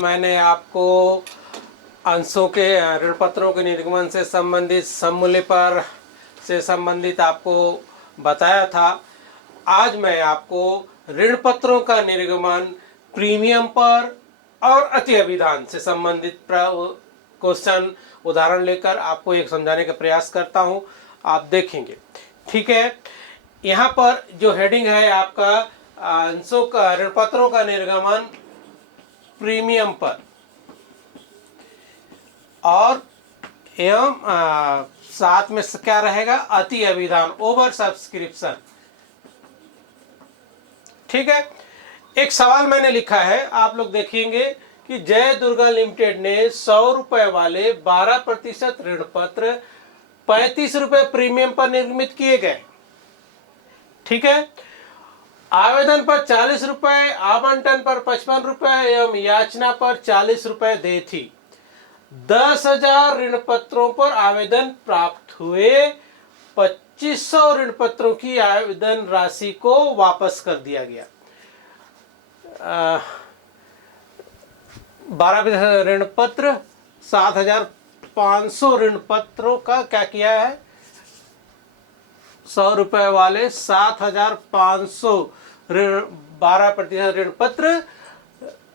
मैंने आपको अंशों के ऋण पत्रों के निर्गमन से संबंधित सममूल्य पर से संबंधित आपको बताया था। आज मैं आपको ऋण पत्रों का निर्गमन प्रीमियम पर और अति अभिधान से संबंधित क्वेश्चन उदाहरण लेकर आपको एक समझाने का प्रयास करता हूं। आप देखेंगे, ठीक है। यहाँ पर जो हेडिंग है आपका अंशों का ऋण पत्रों का निर्गमन प्रीमियम पर और एवं साथ में क्या रहेगा, अति अभिधान, ओवर सब्सक्रिप्शन। ठीक है। एक सवाल मैंने लिखा है, आप लोग देखेंगे कि जय दुर्गा लिमिटेड ने 100 रुपए वाले 12% ऋण पत्र 35 रुपए प्रीमियम पर निर्मित किए गए। ठीक है। आवेदन पर 40 रुपए, आवंटन पर 55 रुपए एवं याचना पर 40 रुपए दे थी। 10,000 ऋण पत्रों पर आवेदन प्राप्त हुए। 2500 ऋण पत्रों की आवेदन राशि को वापस कर दिया गया। 12% ऋण पत्र, 7,500 ऋण पत्रों का क्या किया है, 100 रुपए वाले 7,500 ऋण 12% ऋण पत्र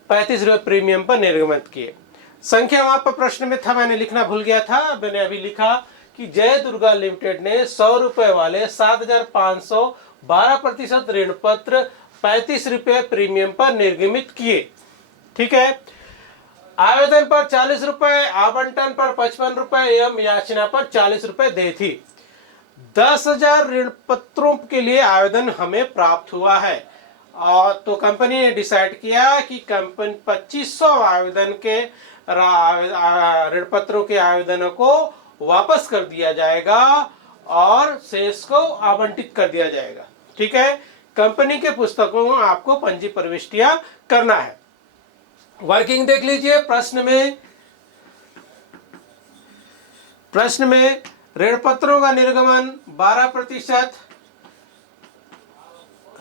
35 रुपए प्रीमियम पर निर्गमित किए। संख्या वहां पर प्रश्न में था, मैंने लिखना भूल गया था। मैंने अभी लिखा कि जय दुर्गा लिमिटेड ने 100 रुपए वाले 7,500 12% ऋण पत्र 35 रुपए प्रीमियम पर निर्गमित किए। ठीक है। आवेदन पर 40 रुपए, आवंटन पर 55 रुपए एवं याचना पर 40 रुपए दे थी। 10,000 ऋण पत्रों के लिए आवेदन हमें प्राप्त हुआ है और तो कंपनी ने डिसाइड किया कि कंपनी 2500 आवेदन के ऋण पत्रों के आवेदनों को वापस कर दिया जाएगा और शेष को आवंटित कर दिया जाएगा। ठीक है। कंपनी के पुस्तकों में आपको पंजी प्रविष्टियां करना है। वर्किंग देख लीजिए। प्रश्न में ऋण पत्रों का निर्गमन 12%,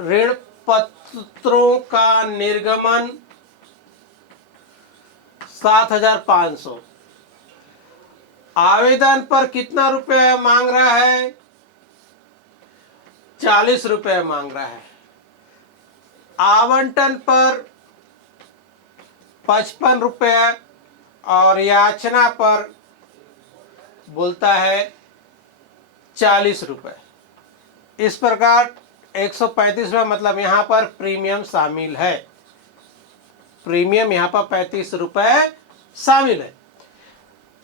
ऋण पत्रों का निर्गमन 7,500, आवेदन पर कितना रुपए मांग रहा है, 40 रुपए मांग रहा है। आवंटन पर 55 रुपए और याचना पर बोलता है 40 रुपए। इस प्रकार 135 रुपए, मतलब यहां पर प्रीमियम शामिल है। प्रीमियम यहां पर 35 रुपए शामिल है।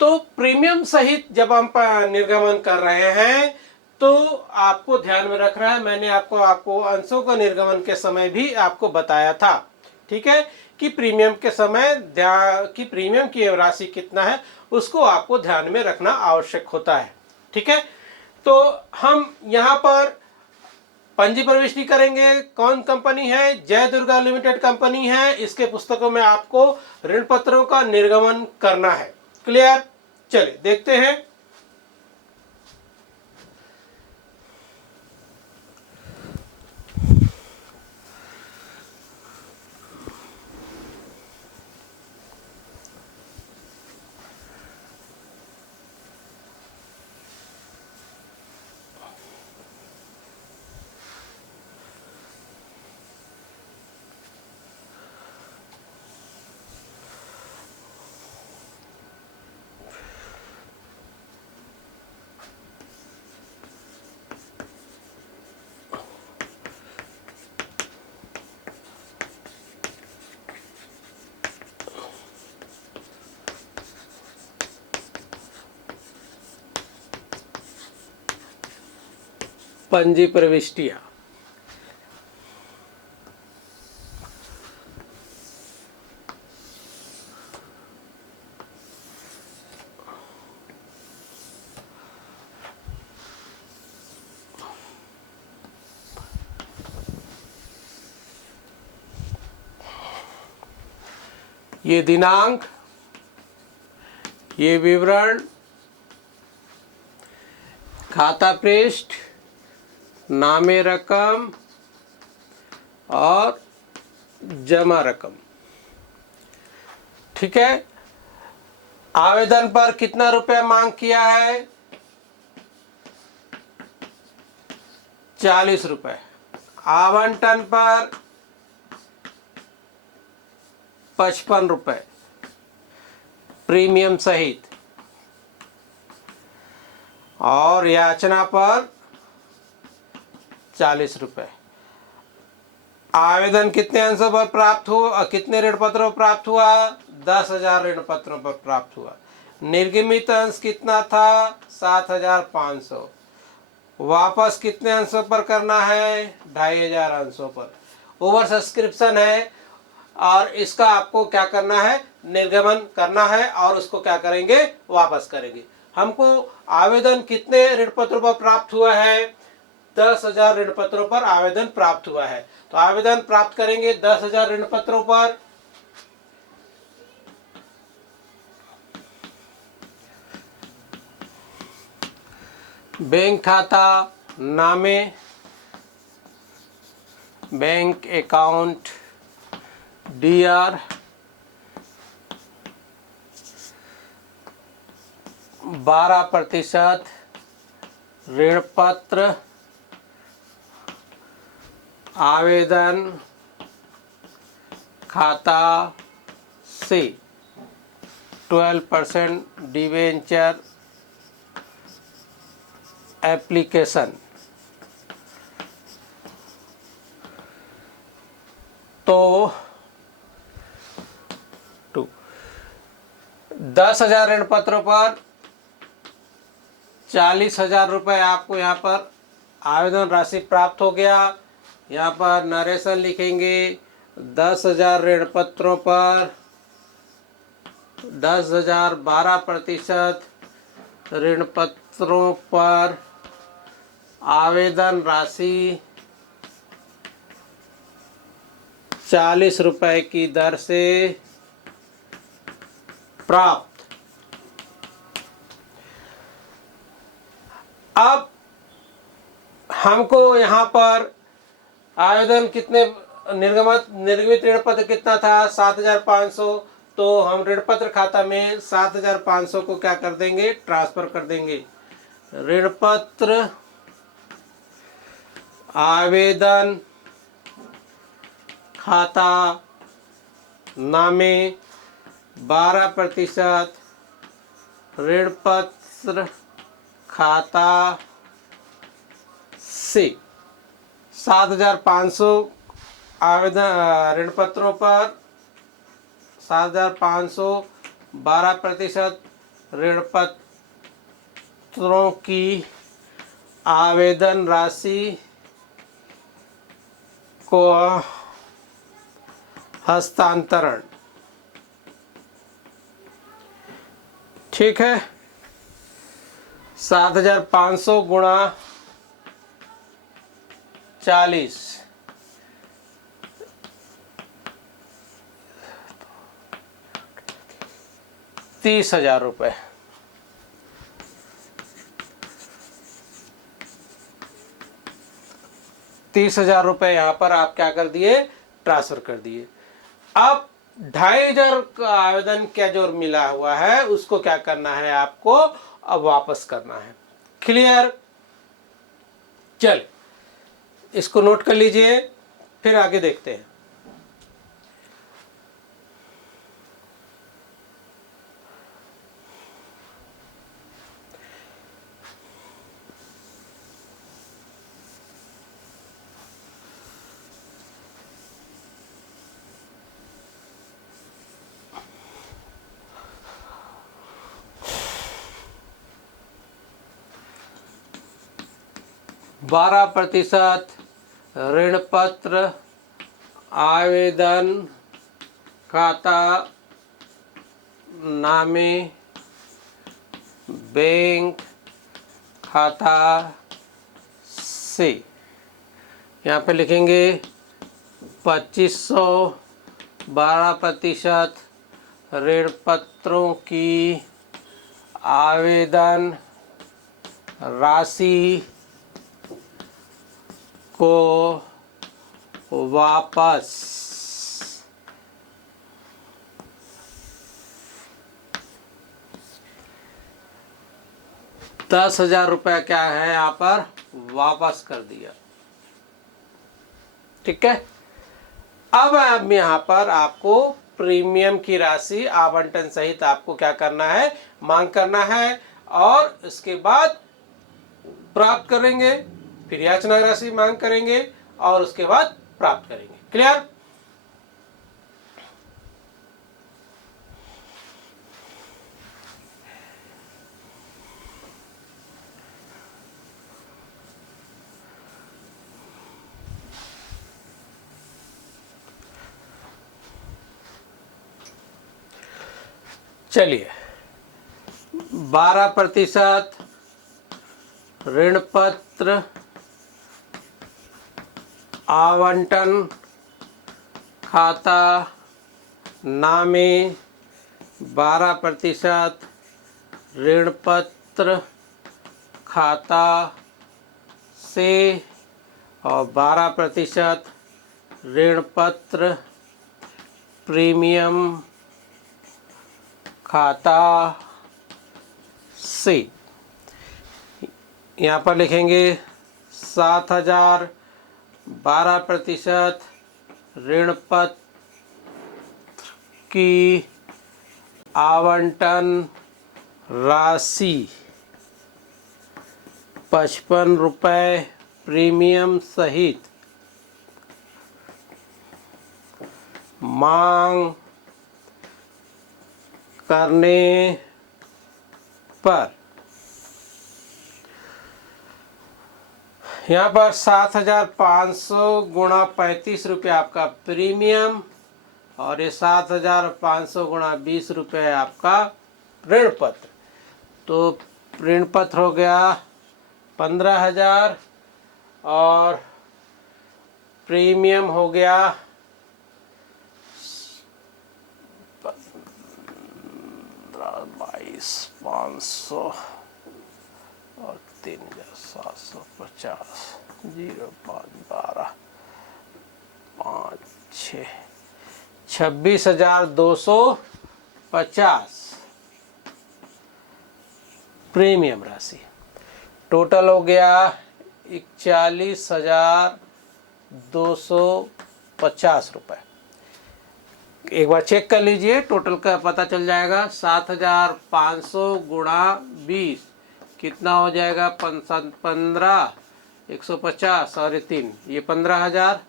तो प्रीमियम सहित जब हम निर्गमन कर रहे हैं तो आपको ध्यान में रखना है, मैंने आपको अंशों का निर्गमन के समय भी आपको बताया था। ठीक है, कि प्रीमियम के समय कि प्रीमियम की राशि कितना है उसको आपको ध्यान में रखना आवश्यक होता है। ठीक है। तो हम यहाँ पर पंजी प्रविष्टि करेंगे। कौन कंपनी है, जय दुर्गा लिमिटेड कंपनी है। इसके पुस्तकों में आपको ऋण पत्रों का निर्गमन करना है। क्लियर। चलिए देखते हैं। पंजी प्रविष्टियां। ये दिनांक, ये विवरण, खाता पृष्ठ, नामे रकम और जमा रकम। ठीक है। आवेदन पर कितना रुपया मांग किया है? 40 रुपए। आवंटन पर 55 रुपए प्रीमियम सहित, और याचना पर 40 रुपए। आवेदन कितने अंशों पर प्राप्त हुआ, कितने ऋण पत्रों पर प्राप्त हुआ? 10,000 ऋण पत्रों पर प्राप्त हुआ। निर्गमित अंश कितना था? 7,500। वापस कितने अंशों पर करना है? 2,500 अंशों पर। ओवर सब्सक्रिप्शन है और इसका आपको क्या करना है? निर्गमन करना है और उसको क्या करेंगे? वापस करेंगे। हमको आवेदन कितने ऋण पत्रों पर प्राप्त हुआ है? 10,000 ऋण पत्रों पर आवेदन प्राप्त हुआ है। तो आवेदन प्राप्त करेंगे 10,000 ऋण पत्रों पर। बैंक खाता नामे, बैंक अकाउंट DR 12% ऋण पत्र, आवेदन खाता से 12% डिवेंचर एप्लीकेशन। तो 10,000 ऋण पत्रों पर 40,000 रुपये आपको यहाँ पर आवेदन राशि प्राप्त हो गया। यहाँ पर नरेशन लिखेंगे। 10,000 ऋण पत्रों पर 10,000 12% ऋण पत्रों पर आवेदन राशि 40 रुपये की दर से प्राप्त। अब हमको यहाँ पर आवेदन कितने निर्गमित ऋण पत्र कितना था? 7,500। तो हम ऋण पत्र खाता में 7,500 को क्या कर देंगे? ट्रांसफर कर देंगे। ऋण पत्र आवेदन खाता नामे 12% ऋण पत्र खाता से 7,500 आवेदन ऋण पत्रों पर 7,500 12% ऋण पत्रों की आवेदन राशि को हस्तांतरण। ठीक है। 7,500 गुणा 40, 30,000 रुपये। 30,000 रुपये यहाँ पर आप क्या कर दिए? ट्रांसफर कर दिए। अब 2,500 का आवेदन क्या जो मिला हुआ है उसको क्या करना है? आपको अब वापस करना है। क्लियर? चल इसको नोट कर लीजिए, फिर आगे देखते हैं। बारह प्रतिशत ऋण पत्र आवेदन खाता नामे बैंक खाता से, यहाँ पे लिखेंगे 2,500 12% ऋण पत्रों की आवेदन राशि को वापस 10,000 रुपया क्या है यहाँ पर वापस कर दिया। ठीक है, अब यहाँ पर आपको प्रीमियम की राशि आवंटन सहित आपको क्या करना है, मांग करना है, और इसके बाद प्राप्त करेंगे, फिर याचना राशि मांग करेंगे और उसके बाद प्राप्त करेंगे। क्लियर? चलिए, 12% ऋण पत्र आवंटन खाता नामे 12% ऋण पत्र खाता से और 12% ऋण पत्र प्रीमियम खाता से। यहाँ पर लिखेंगे 7,000 12% ऋण पत्र की आवंटन राशि 55 रुपये प्रीमियम सहित मांग करने पर यहाँ पर 7,500 गुणा 35 रुपये आपका प्रीमियम, और ये 7,500 गुणा 20 रुपये आपका ऋण पत्र। तो ऋण पत्र हो गया 15,000 और प्रीमियम हो गया 22,500 और 3,750 0,5 12 5 6 26,250 प्रीमियम राशि। टोटल हो गया 41,250 रुपये। एक बार चेक कर लीजिए, टोटल का पता चल जाएगा। 7,500 गुणा 20 कितना हो जाएगा, 15 150 और ये 3 ये 15,000,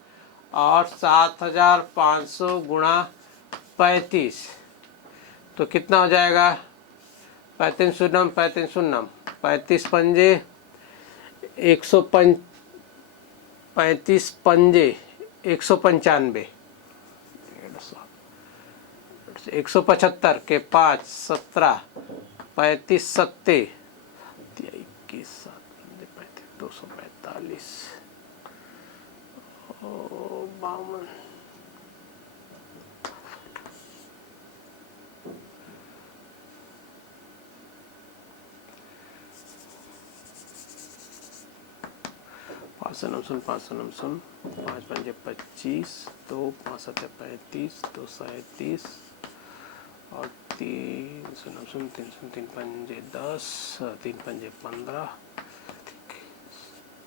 और 7,500 गुणा 35 तो कितना हो जाएगा, 35 शून्यम 35 शून्यम 35 पंजे 35 पंजे 195 175 के 5 17 35 सत्ते 21 7 245 52 5 पंजे 25 2 5 7 35 2 37 और 3 3 पंजे 10 3 पंजे 15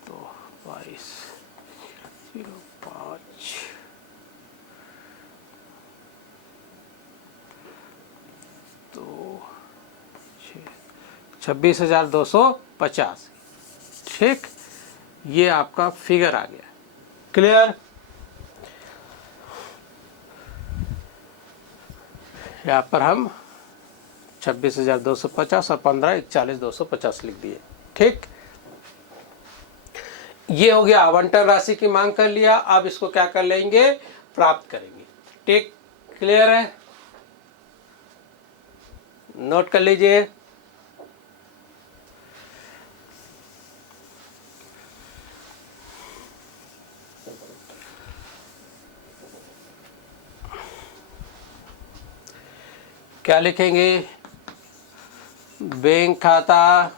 तो 22 05 तो 26,250। ठीक, ये आपका फिगर आ गया। क्लियर? यहाँ पर हम 26,250 और 15 41,250 लिख दिए। ठीक, ये हो गया आवंटन राशि की मांग कर लिया। अब इसको क्या कर लेंगे, प्राप्त करेंगे। ठीक, क्लियर है? नोट कर लीजिए। क्या लिखेंगे, बैंक खाता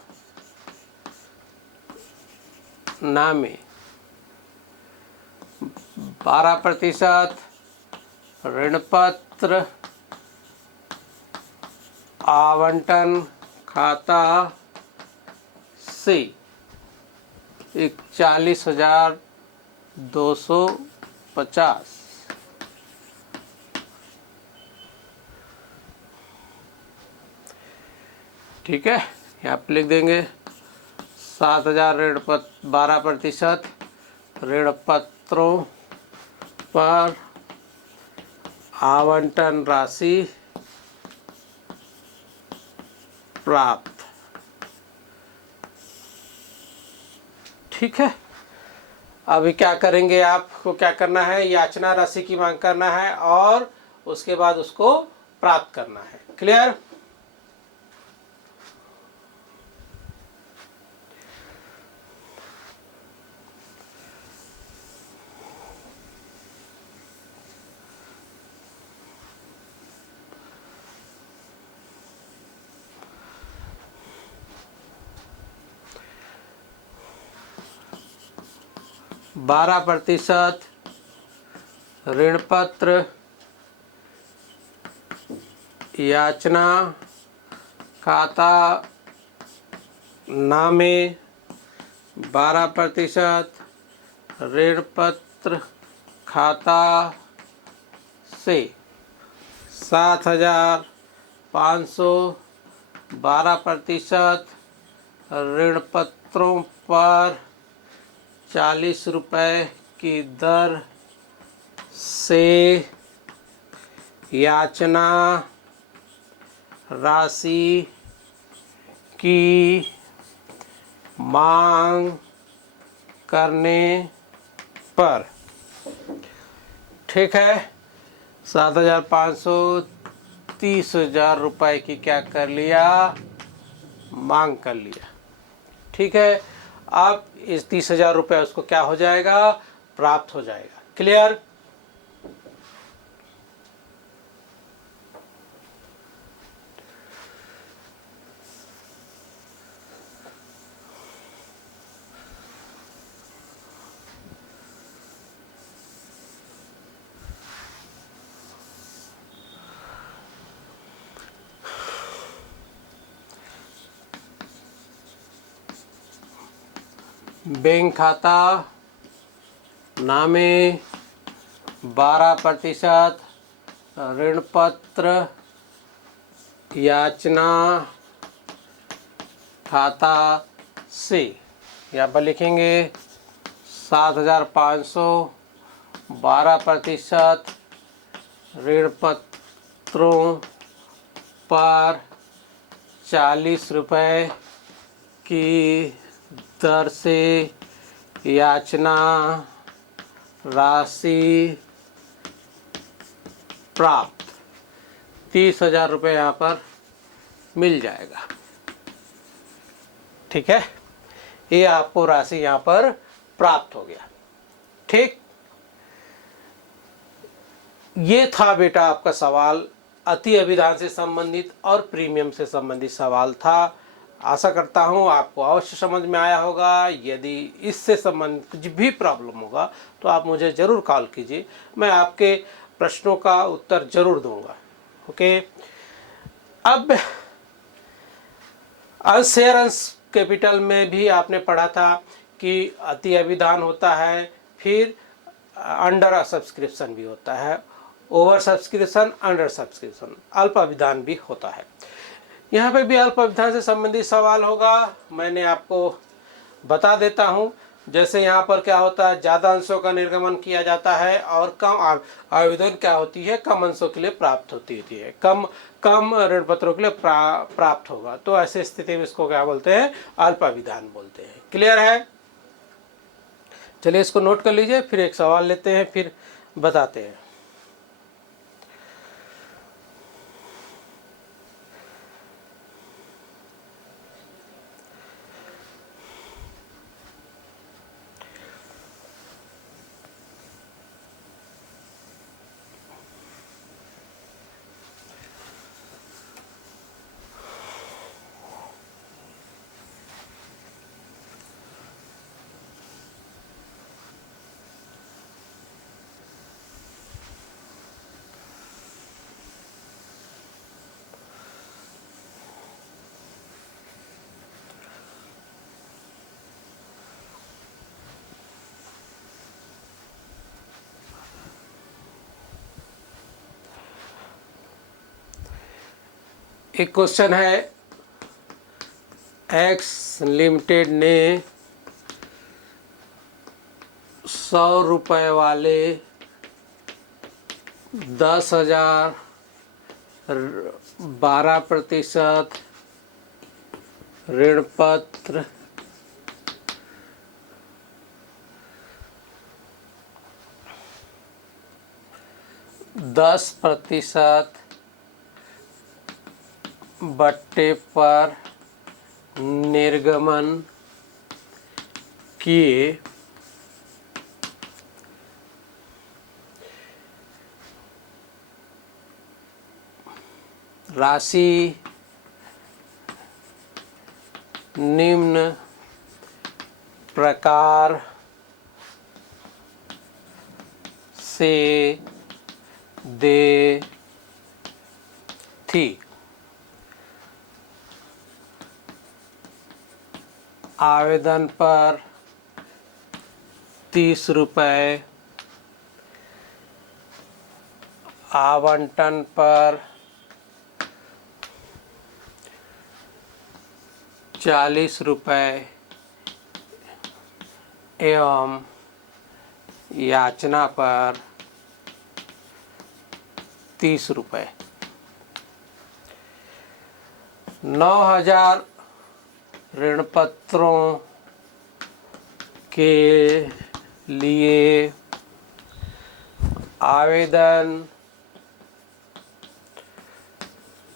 नामे 12% ऋण पत्र आवंटन खाता से 41,250। ठीक है, यहाँ पे लिख देंगे 7,000 ऋण पत्र 12% ऋण पत्रों पर आवंटन राशि प्राप्त। ठीक है, अभी क्या करेंगे, आपको क्या करना है, याचना राशि की मांग करना है और उसके बाद उसको प्राप्त करना है। क्लियर? बारह प्रतिशत ऋण पत्र याचना खाता नामे 12% ऋण पत्र खाता से 7,500 12% ऋण पत्रों पर 40 रुपये की दर से याचना राशि की मांग करने पर। ठीक है, 7,500 30,000 रुपये की क्या कर लिया, मांग कर लिया। ठीक है, अब इस 30,000 रुपये उसको क्या हो जाएगा, प्राप्त हो जाएगा। क्लियर? बैंक खाता नामे 12% ऋण पत्र याचना खाता से, यहाँ पर लिखेंगे 7,500 12% ऋण पत्रों पर 40 रुपये की दर से याचना राशि प्राप्त। 30,000 रुपये यहाँ पर मिल जाएगा। ठीक है, ये आपको राशि यहाँ पर प्राप्त हो गया। ठीक, ये था बेटा आपका सवाल, अति अभिधान से संबंधित और प्रीमियम से संबंधित सवाल था। आशा करता हूँ आपको अवश्य समझ में आया होगा। यदि इससे संबंधित कुछ भी प्रॉब्लम होगा तो आप मुझे ज़रूर कॉल कीजिए, मैं आपके प्रश्नों का उत्तर ज़रूर दूंगा। ओके, अब अंश शेयर अंश कैपिटल में भी आपने पढ़ा था कि अति अभिधान होता है, फिर अंडर सब्सक्रिप्शन भी होता है, ओवर सब्सक्रिप्शन, अंडर सब्सक्रिप्शन, अल्प अभिधान भी होता है। यहाँ पे भी अल्प अभिधान से संबंधित सवाल होगा, मैंने आपको बता देता हूँ। जैसे यहाँ पर क्या होता है, ज़्यादा अंशों का निर्गमन किया जाता है और कम आवेदन क्या होती है, कम अंशों के लिए प्राप्त होती है, कम ऋण पत्रों के लिए प्राप्त होगा। तो ऐसे स्थिति में इसको क्या बोलते हैं, अल्प अभिधान बोलते हैं। क्लियर है? चलिए इसको नोट कर लीजिए, फिर एक सवाल लेते हैं, फिर बताते हैं। एक क्वेश्चन है, एक्स लिमिटेड ने 100 रुपए वाले 10,000 12% ऋण पत्र दस प्रतिशत बट्टे पर निर्गमन किए, राशि निम्न प्रकार से दे थी। आवेदन पर 30 रुपये, आवंटन पर 40 रुपये एवं याचना पर 30 रुपये। 9,000 ऋण पत्रों के लिए आवेदन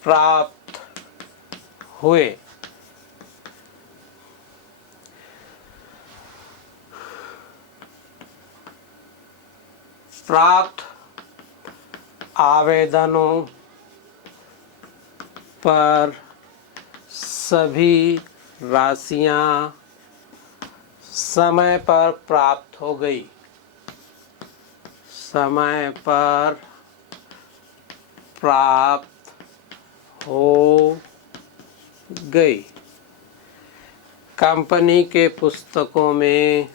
प्राप्त हुए। प्राप्त आवेदनों पर सभी राशियां समय पर प्राप्त हो गई। समय पर प्राप्त हो गई। कंपनी के पुस्तकों में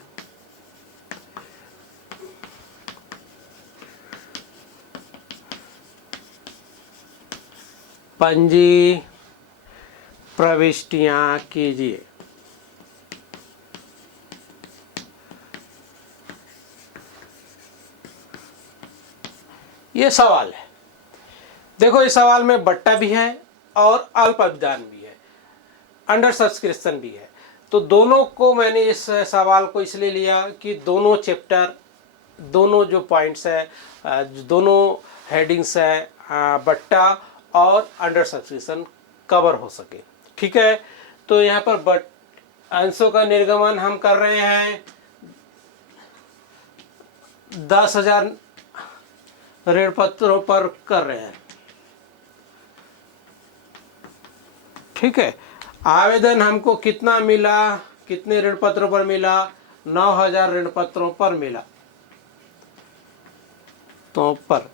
पंजी प्रविष्टियां कीजिए। ये सवाल है। देखो, इस सवाल में बट्टा भी है और अल्प अभिदान भी है, अंडर सब्सक्रिप्शन भी है। तो दोनों को मैंने इस सवाल को इसलिए लिया कि दोनों चैप्टर, दोनों जो पॉइंट्स है, दोनों हेडिंग्स है, बट्टा और अंडर सब्सक्रिप्शन कवर हो सके। ठीक है, तो यहाँ पर अंशों का निर्गमन हम कर रहे हैं 10,000 ऋण पत्रों पर कर रहे हैं। ठीक है, आवेदन हमको कितना मिला, कितने ऋण पत्रों पर मिला? 9,000 ऋण पत्रों पर मिला। तो पर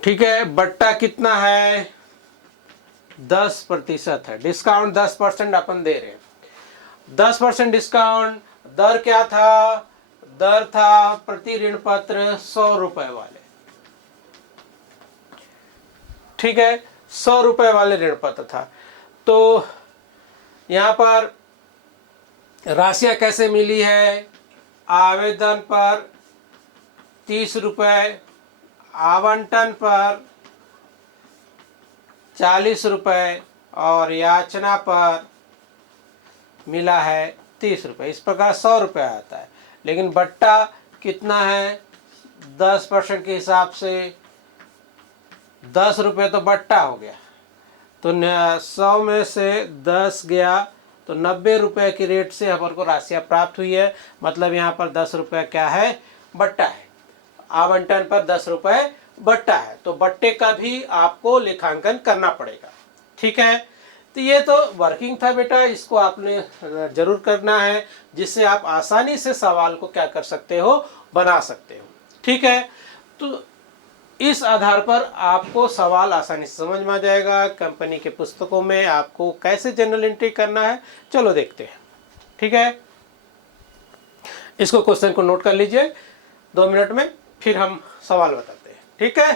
ठीक है, बट्टा कितना है? 10% है। डिस्काउंट 10% अपन दे रहे हैं। 10% डिस्काउंट। दर क्या था? दर था प्रति ऋण पत्र 100 रुपए वाले। ठीक है, 100 रुपए वाले ऋण पत्र था। तो यहां पर राशियां कैसे मिली है? आवेदन पर 30 रुपए, आवंटन पर 40 रुपए और याचना पर मिला है 30 रुपए। इस प्रकार 100 रुपए आता है। लेकिन बट्टा कितना है? 10% के हिसाब से 10 रुपये तो बट्टा हो गया। तो 100 में से 10 गया तो 90 रुपये की रेट से हमारे को राशियाँ प्राप्त हुई है। मतलब यहाँ पर 10 रुपये क्या है? बट्टा है। आवंटन पर 10 रुपये बट्टा है। तो बट्टे का भी आपको लेखांकन करना पड़ेगा। ठीक है, तो ये तो वर्किंग था बेटा, इसको आपने जरूर करना है, जिससे आप आसानी से सवाल को क्या कर सकते हो? बना सकते हो। ठीक है, तो इस आधार पर आपको सवाल आसानी से समझ में आ जाएगा। कंपनी के पुस्तकों में आपको कैसे जनरल एंट्री करना है, चलो देखते हैं। ठीक है, इसको क्वेश्चन को नोट कर लीजिए 2 मिनट में, फिर हम सवाल बताते हैं। ठीक है।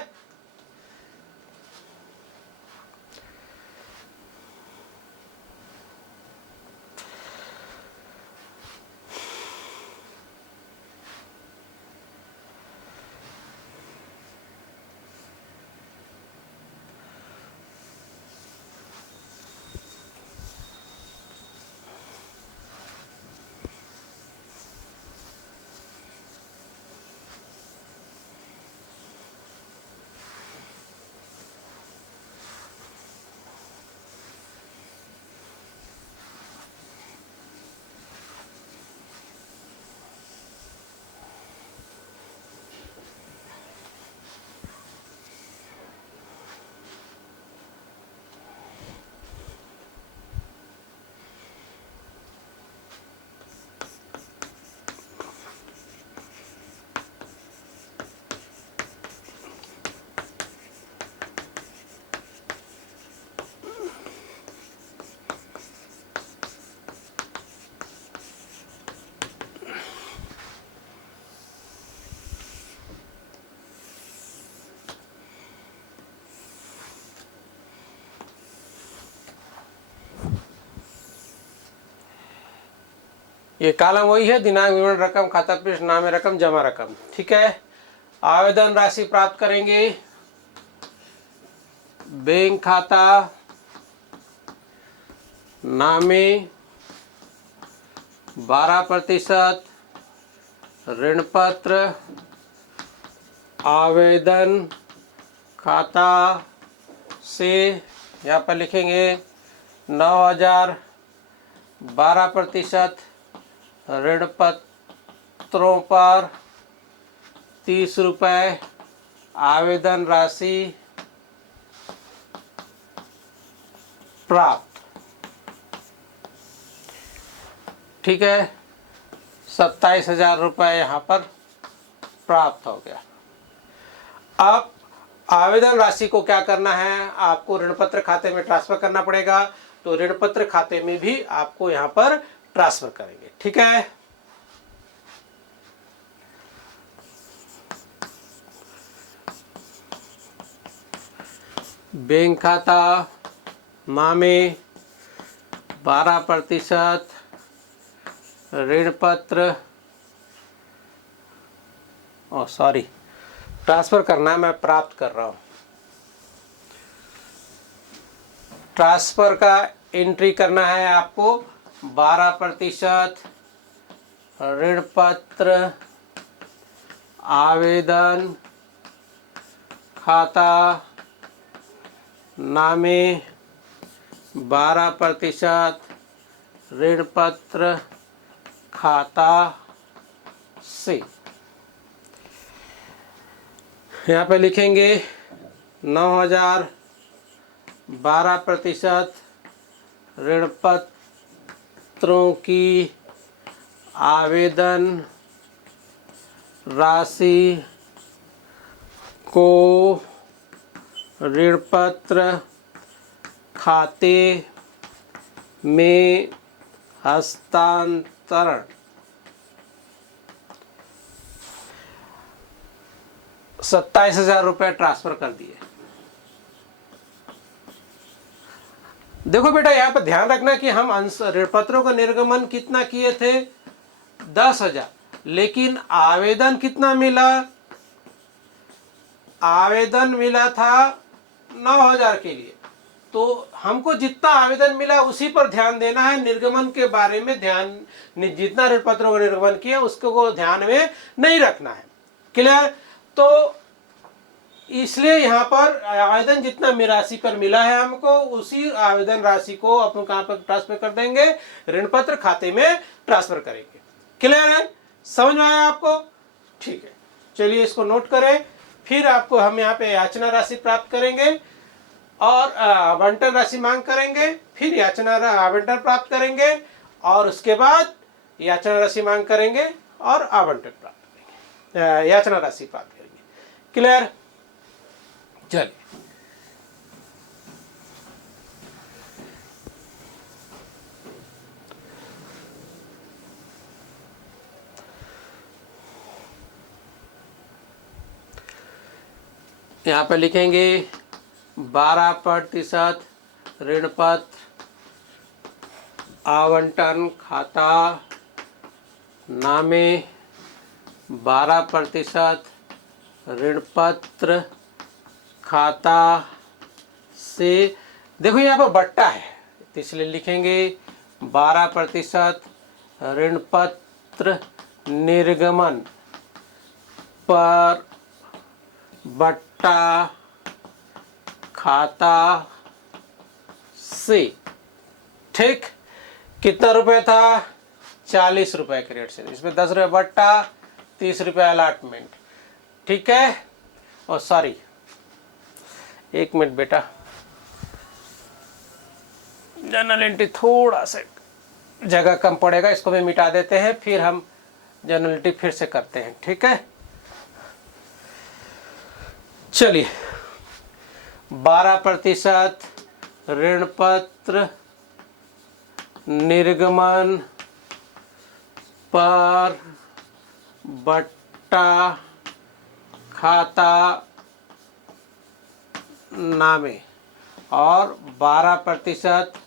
ये कॉलम वही है, दिनांक, विवरण, रकम, खाता पृष्ठ, नाम रकम, जमा रकम। ठीक है। आवेदन राशि प्राप्त करेंगे। बैंक खाता, नामे 12%, ऋण पत्र, आवेदन खाता से यहाँ पर लिखेंगे 9,000, 12% ऋण पत्रों पर 30 रुपये, आवेदन राशि प्राप्त। ठीक है, 27,000 रुपये यहाँ पर प्राप्त हो गया। अब आवेदन राशि को क्या करना है, आपको ऋण पत्र खाते में ट्रांसफर करना पड़ेगा। तो ऋण पत्र खाते में भी आपको यहाँ पर ट्रांसफर करेंगे। ठीक है। बैंक खाता, नामे 12%, ऋण पत्र, सॉरी, ट्रांसफर करना है, मैं प्राप्त कर रहा हूं। ट्रांसफर का एंट्री करना है आपको 12%, ऋण पत्र, आवेदन खाता, नामे 12%, ऋण पत्र खाता से। यहाँ पे लिखेंगे 9,000, 12% ऋण पत्रों की आवेदन राशि को ऋण पत्र खाते में हस्तांतरण। 27,000 रुपये ट्रांसफर कर दिए। देखो बेटा, यहाँ पर ध्यान रखना कि हम ऋण पत्रों का निर्गमन कितना किए थे, 10,000, लेकिन आवेदन कितना मिला, आवेदन मिला था 9,000 के लिए। तो हमको जितना आवेदन मिला उसी पर ध्यान देना है, निर्गमन के बारे में ध्यान, जितना ऋण पत्रों का निर्गमन किया उसको ध्यान में नहीं रखना है। क्लियर? तो इसलिए यहाँ पर आवेदन जितना राशि पर मिला है हमको, उसी आवेदन राशि को अपन कहाँ पर ट्रांसफर कर देंगे, ऋण पत्र खाते में ट्रांसफर करेंगे। क्लियर है? समझ में आया आपको? ठीक है, चलिए इसको नोट करें। फिर आपको हम यहाँ पे याचना राशि प्राप्त करेंगे और आवंटन राशि मांग करेंगे, फिर याचना आवंटन प्राप्त करेंगे और उसके बाद याचना राशि मांग करेंगे और आवंटन प्राप्त करेंगे, याचना राशि प्राप्त करेंगे। क्लियर? चलिए यहाँ पे लिखेंगे 12% ऋण पत्र, आवंटन खाता, नामे 12% ऋण पत्र खाता से। देखो यहाँ पर बट्टा है, इसलिए लिखेंगे 12% ऋण पत्र निर्गमन पर बट्टा खाता से। ठीक, कितना रुपए था, 40 रुपए के रेट से। इसमें 10 रुपये बट्टा, 30 रुपये अलॉटमेंट। ठीक है। और सॉरी, एक मिनट बेटा, जनरल एंट्री थोड़ा सा जगह कम पड़ेगा, इसको भी मिटा देते हैं, फिर हम जनरल एंट्री फिर से करते हैं। ठीक है, चलिए 12% ऋण पत्र निर्गमन पर बट्टा खाता नामे और 12%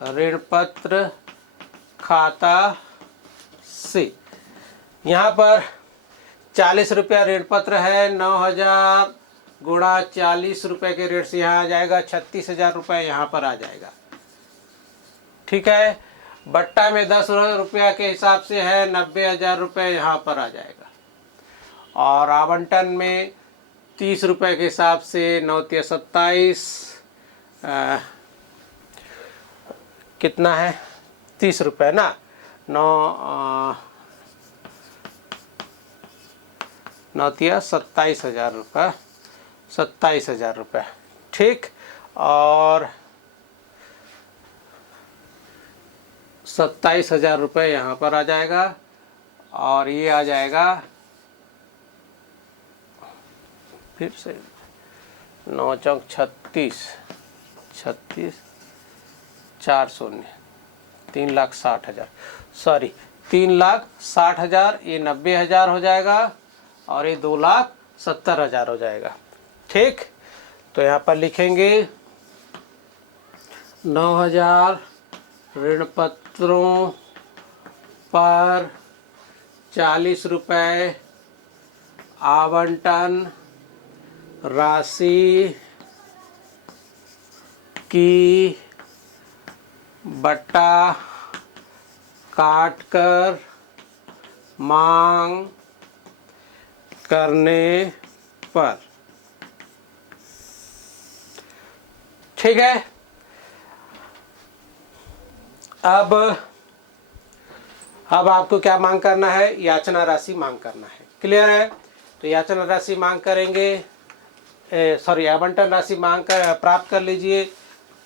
ऋण पत्र खाता से। यहाँ पर 40 रुपया ऋण पत्र है, 9,000 गुणा 40 रुपये के रेट से यहाँ आ जाएगा 36,000 रुपये, यहाँ पर आ जाएगा। ठीक है। बट्टा में 10 रुपया के हिसाब से है 90,000 रुपये, यहाँ पर आ जाएगा। और आवंटन में 30 रुपये के हिसाब से 9×27 कितना है 30 रुपये ना, 27,000 रुपये, 27,000 रुपये। ठीक। और 27,000 रुपये यहाँ पर आ जाएगा। और ये आ जाएगा फिर से 9×36, 4 शून्य, 3,60,000, सॉरी 3,60,000, ये 90,000 हो जाएगा और ये 2,70,000 हो जाएगा। ठीक। तो यहाँ पर लिखेंगे 9,000 ऋण पत्रों पर 40 रुपये आवंटन राशि की बट्टा काटकर मांग करने पर। ठीक है। अब आपको क्या मांग करना है, याचना राशि मांग करना है। क्लियर है। तो याचना राशि मांग करेंगे, सॉरी आवंटन राशि मांग कर प्राप्त कर लीजिए।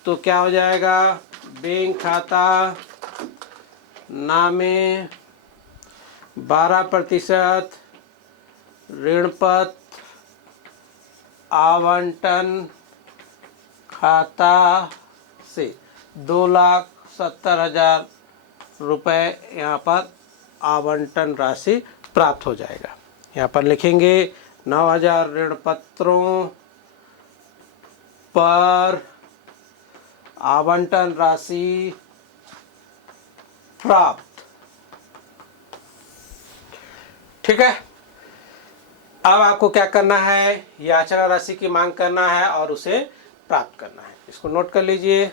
तो क्या हो जाएगा, बैंक खाता नामे 12% ऋण पत्र आवंटन खाता से 2,70,000 रुपये यहाँ पर आवंटन राशि प्राप्त हो जाएगा। यहाँ पर लिखेंगे 9,000 ऋण पत्रों पर आवंटन राशि प्राप्त। ठीक है। अब आपको क्या करना है, याचना राशि की मांग करना है और उसे प्राप्त करना है। इसको नोट कर लीजिए,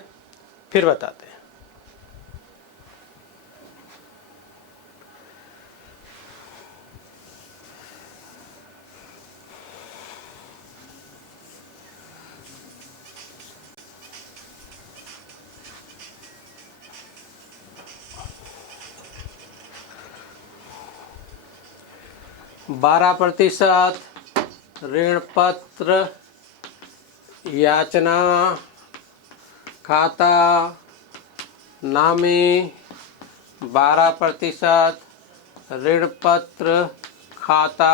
फिर बताते हैं। बारह प्रतिशत ऋण पत्र याचना खाता नामे 12% ऋण पत्र खाता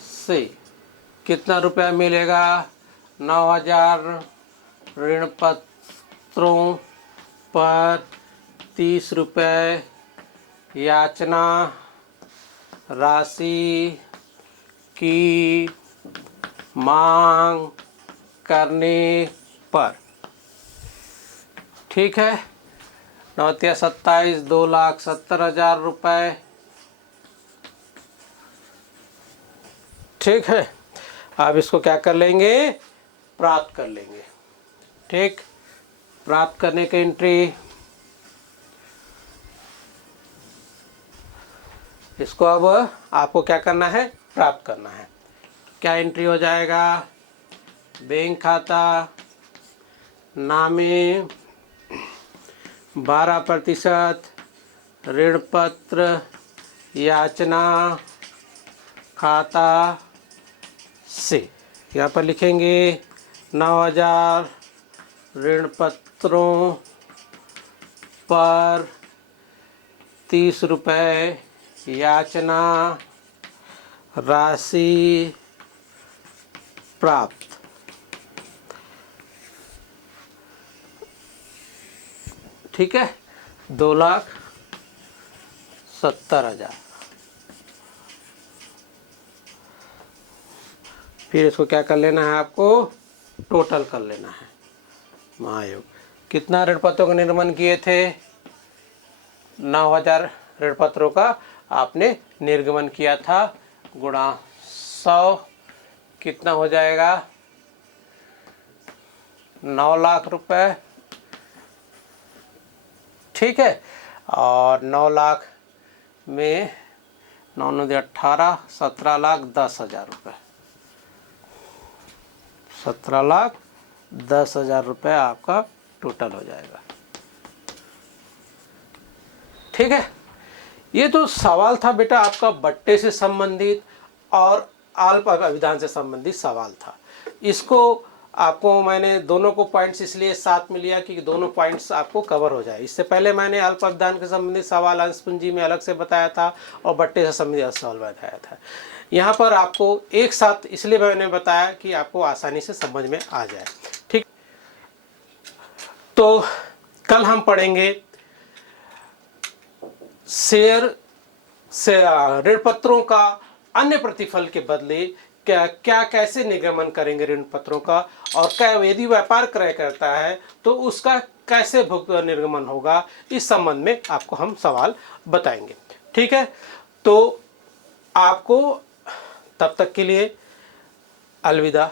से कितना रुपया मिलेगा, 9,000 ऋण पत्रों पर 30 रुपये याचना राशि की मांग करने पर। ठीक है। 9×27 2,70,000 रुपये। ठीक है। अब इसको क्या कर लेंगे, प्राप्त कर लेंगे। ठीक। प्राप्त करने की एंट्री, इसको अब आपको क्या करना है, प्राप्त करना है। क्या एंट्री हो जाएगा, बैंक खाता नामे 12% ऋण पत्र याचना खाता से, यहाँ पर लिखेंगे 9,000 ऋण पत्रों पर 30 रुपये याचना राशि प्राप्त। ठीक है। 2,70,000। फिर इसको क्या कर लेना है, आपको टोटल कर लेना है। महायोग कितना ऋण पत्रों का निर्माण किए थे, 9,000 ऋण पत्रों का आपने निर्गमन किया था, गुणा 100 कितना हो जाएगा, 9 लाख रुपए। ठीक है, और 9 लाख में 9 9 18, 17,10,000 रुपये, 17,10,000 रुपये आपका टोटल हो जाएगा। ठीक है, ये तो सवाल था बेटा आपका बट्टे से संबंधित और अल्प अभिधान से संबंधित सवाल था। इसको आपको मैंने दोनों को पॉइंट्स इसलिए साथ में लिया कि दोनों पॉइंट्स आपको कवर हो जाए। इससे पहले मैंने अल्प अभिधान के संबंधित सवाल अंश पूंजी में अलग से बताया था और बट्टे से संबंधित सवाल बताया था। यहाँ पर आपको एक साथ इसलिए मैंने बताया कि आपको आसानी से समझ में आ जाए। ठीक, तो कल हम पढ़ेंगे शेयर से ऋण पत्रों का अन्य प्रतिफल के बदले क्या कैसे निर्गमन करेंगे ऋण पत्रों का, और क्या यदि व्यापार क्रय करता है तो उसका कैसे भुगतान निर्गमन होगा, इस संबंध में आपको हम सवाल बताएंगे। ठीक है, तो आपको तब तक के लिए अलविदा।